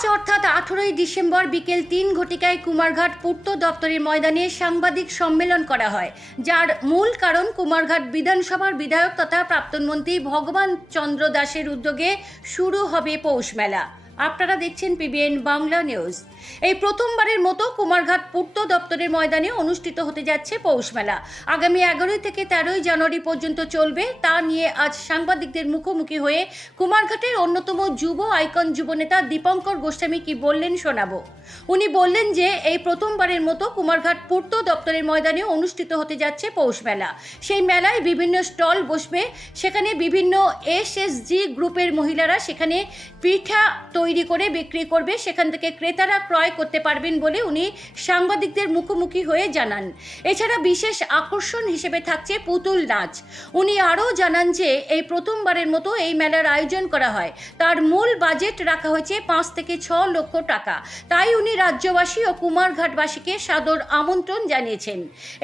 আজ অর্থাৎ আঠেরোই ডিসেম্বর বিকেল তিন ঘটিকায় কুমারঘাট পূর্ত দপ্তরের ময়দানে সাংবাদিক সম্মেলন করা হয়, যার মূল কারণ কুমারঘাট বিধানসভার বিধায়ক তথা প্রাক্তন মন্ত্রী ভগবান চন্দ্র দাসের উদ্যোগে শুরু হবে পৌষ মেলা। আপনারা দেখছেন পিবিএন বাংলা নিউজ। এই প্রথমবারের মতো কুমারঘাট পূর্ত দপ্তরের ময়দানে অনুষ্ঠিত হতে যাচ্ছে পৌষ মেলা। আগামী এগারোই থেকে তেরোই জানুয়ারি পর্যন্ত চলবে। তা নিয়ে আজ সাংবাদিকদের মুখোমুখি হয়ে কুমারঘাটের অন্যতম যুব আইকন যুবনেতা দীপঙ্কর গোস্বামী কি বললেন শোনাবো। উনি বললেন যে, এই প্রথমবারের মতো কুমারঘাট পূর্ত দপ্তরের ময়দানে অনুষ্ঠিত হতে যাচ্ছে পৌষ মেলা। সেই মেলায় বিভিন্ন স্টল বসবে। সেখানে বিভিন্ন এসএসজি গ্রুপের মহিলারা সেখানে পিঠা তৈরি করে বিক্রি করবে, সেখান থেকে ক্রেতারা ক্রয় করতে পারবেন বলে উনি সাংবাদিকদের মুখোমুখি হয়ে জানান। এছাড়া বিশেষ আকর্ষণ হিসেবে থাকছে পুতুল নাচ। উনি আরও জানান যে, এই প্রথমবারের মতো এই মেলার আয়োজন করা হয়। তার মূল বাজেট রাখা হয়েছে পাঁচ থেকে ছ লক্ষ টাকা। তাই উনি রাজ্যবাসী ও কুমারঘাটবাসীকে সাদর আমন্ত্রণ জানিয়েছেন।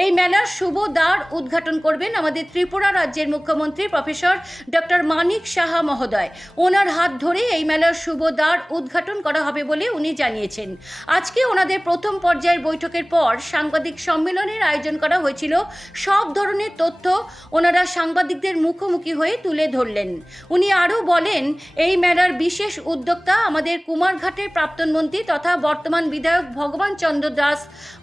এই মেলার শুভ দ্বার উদ্ঘাটন করবেন আমাদের ত্রিপুরা রাজ্যের মুখ্যমন্ত্রী প্রফেসর ডক্টর মানিক সাহা মহোদয়। ওনার হাত ধরে এই মেলার শুভ দ্বার উদ্ঘাটন করা হবে বলে উনি জানিয়েছেন। আজকে ওনাদের প্রথম পর্যায়ের বৈঠকের পর সাংবাদিক সম্মেলনের আয়োজন করা হয়েছিল। সব ধরনের তথ্য ওনারা সাংবাদিকদের মুখোমুখি হয়ে তুলে ধরলেন। উনি আরও বলেন, এই মেলার বিশেষ উদ্যোক্তা আমাদের কুমারঘাটের প্রাক্তন মন্ত্রী তথা বর্তমান বিধায়ক ভগবান চন্দ্র দাস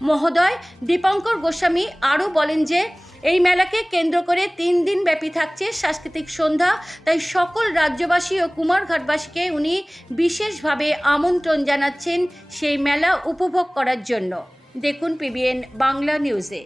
মহোদয়। দীপঙ্কর গোস্বামী আরও বলেন যে এই মেলাকে কেন্দ্র করে তিন দিন ব্যাপী থাকছে সাংস্কৃতিক সন্ধ্যা। তাই সকল রাজ্যবাসী ও কুমারঘাটবাসীকে উনি বিশেষভাবে আমন্ত্রণ জানাচ্ছেন সেই মেলা উপভোগ করার জন্য। দেখুন পিবিএন বাংলা নিউজে।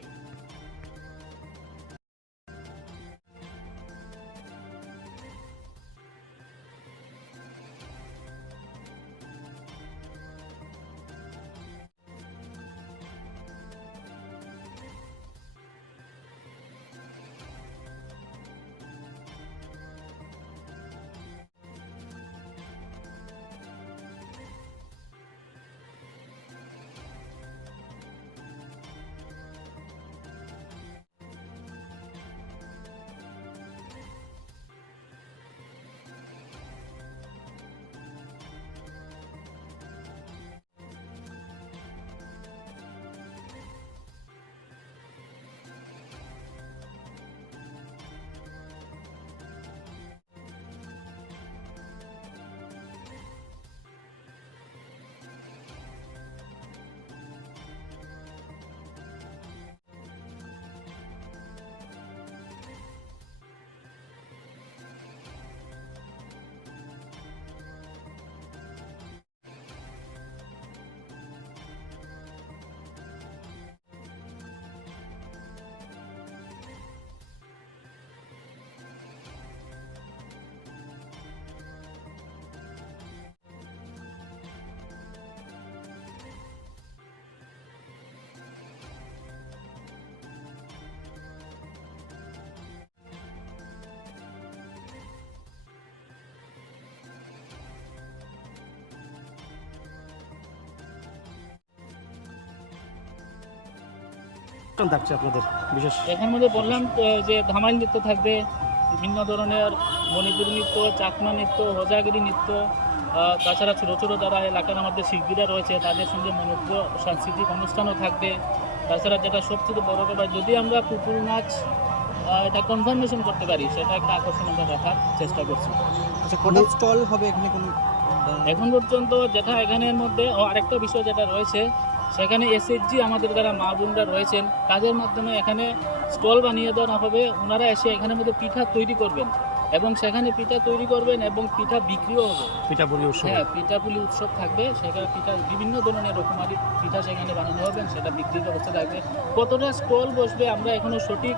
অনুষ্ঠান থাকছে আপনাদের বিশেষ? এখানের মধ্যে বললাম যে ধামাইল নৃত্য থাকবে বিভিন্ন ধরনের মণিপুরি নৃত্য চাকমা নৃত্য হোজাগিরি নৃত্য তাছাড়া ছোটো ছোটো যারা এলাকার আমাদের শিল্পীরা রয়েছে তাদের সঙ্গে মনোজ্ঞ সাংস্কৃতিক অনুষ্ঠানও থাকবে। তাছাড়া যেটা সবচেয়ে বড় ব্যাপার যদি আমরা পুতুল নাচ এটা কনফার্মেশন করতে পারি সেটা একটা আকর্ষণ আমরা রাখার চেষ্টা করছি। আচ্ছা কটা স্টল হবে এখানে কোনো? এখন পর্যন্ত যেটা এখানের মধ্যে ও আরেকটা বিষয় যেটা রয়েছে সেখানে এসএসজি আমাদের যারা মা বোনরা রয়েছেন। তাদের মাধ্যমে এখানে স্টল বানিয়ে দেওয়া হবে ওনারা এসে এখানের মধ্যে পিঠা তৈরি করবেন এবং সেখানে পিঠা তৈরি করবেন এবং পিঠা বিক্রিও হবে। পিঠাপুরি উৎসব হ্যাঁ পিঠাপুলি উৎসব থাকবে। সেখানে পিঠা বিভিন্ন ধরনের রকমারি পিঠা সেখানে বানানো হবে সেটা বিক্রির ব্যবস্থা থাকবে। কতটা স্টল বসবে আমরা এখনও সঠিক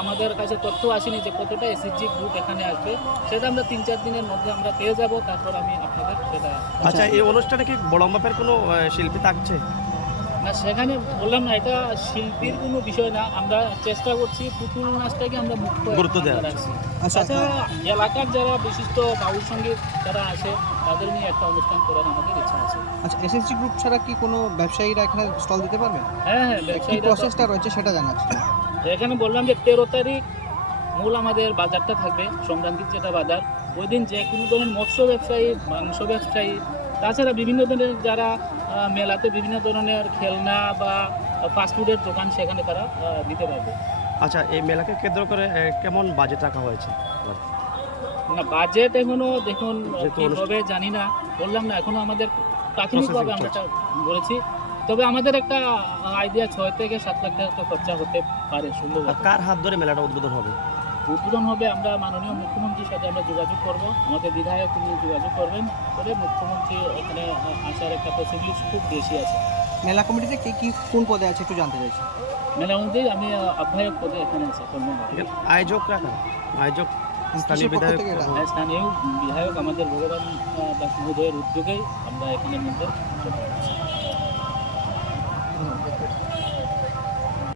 আমাদের কাছে তথ্য আসেনি যে কতটা এসএসজি গ্রুপ এখানে আসবে। সেটা আমরা তিন চার দিনের মধ্যে আমরা পেয়ে যাব তারপর আমি আপনাদের সেটা আচ্ছা এই অনুষ্ঠানে কি বড় মাপের কোনো শিল্পী থাকছে? না সেখানে বললাম না এটা শিল্পীর কোনো বিষয় না আমরা চেষ্টা করছি পুতুল নাচটাকে আমরা মুখ্য গুরুত্ব দেওয়ার। আমরা রাখছি। আচ্ছা এলাকার যারা বিশিষ্ট বাউল সংগীত যারা আছে তাদের নিয়ে একটা অনুষ্ঠান করার আমাদের ইচ্ছা আছে। আচ্ছা এসএসজি গ্রুপ ছাড়া কি কোনো ব্যবসায়ীরা এখানে স্টল দিতে পারবে? হ্যাঁ হ্যাঁ কি ব্যবসায়ীরা প্রসেসটা রয়েছে সেটা জানাচ্ছি। এখানে বললাম যে তেরো তারিখ মূল আমাদের বাজারটা থাকবে সংক্রান্তির যেটা বাজার। ওই দিন যে কোনো ধরনের মৎস্য ব্যবসায়ী মাংস ব্যবসায়ী তাছাড়া বিভিন্ন ধরনের যারা মেলাতে বিভিন্ন ধরনের খেলনা বা ফাস্টফুডের দোকান সেখানে তারা দিতে পারবে। আচ্ছা এই মেলাকে কেন্দ্র করে কেমন বাজেট রাখা হয়েছে? না বাজেট এখনও দেখুন হবে জানি না। বললাম না এখনও আমাদের প্রাথমিকভাবে আমরা এটা বলেছি। তবে আমাদের একটা আইডিয়া ছয় থেকে সাত লাখ টাকা খরচা হতে পারে সম্ভব আর কার হাত ধরে মেলাটা উদ্বোধন হবে? উদ্বোধন হবে আমরা মাননীয় মুখ্যমন্ত্রীর সাথে আমরা যোগাযোগ করব। আমাদের বিধায়ক উনি যোগাযোগ করবেন করে মুখ্যমন্ত্রী এখানে আসার একটা পসিবিলিটি খুব বেশি আছে। মেলা কমিটিতে কে কি কোন পদে আছে একটু জানতে চাইছি। মেলা মধ্যেই আমি আহ, আহ্বায়ক পদে এখানে আছি কারা আয়োজক স্থানীয় বিধায়ক? আর স্থানীয় বিধায়ক আমাদের ভগবান দাস মহোদয়ের উদ্যোগেই আমরা এখানে মধ্যে